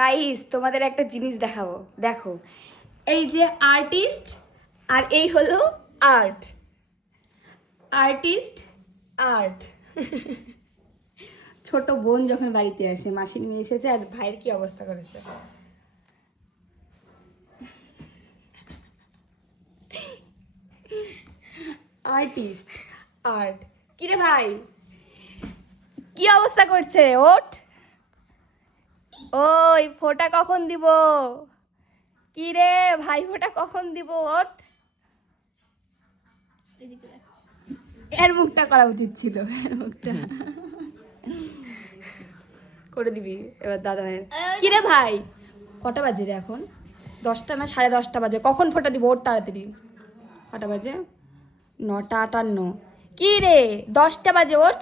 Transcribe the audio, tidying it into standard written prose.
Guys তোমাদের একটা জিনিস দেখাবো, দেখো এই যে আর্টিস্ট আর এই হলো আর্ট, আর্টিস্ট আর্ট। ছোট বোন যখন বাড়িতে আসে, মাসির মেয়ে এসেছে আর ভাইয়ের কি অবস্থা করেছে। Artist art. কিরে ভাই কি অবস্থা করছে? ওঠ, ওই ফোঁটা কখন দিব? কি রে ভাই, ফোঁটা কখন দিব? ওঠ। এর মুখটা করা উচিত ছিল, এর মুখটা করে দিবি এবার দাদা ভাইয়ের। কি রে ভাই, কটা বাজে রে এখন? 10টা না 10:30 বাজে। কখন ফোঁটা দিব? ওর তাড়াতাড়ি। কটা বাজে? 9টা 58। কি রে 10টা বাজে, ওঠ।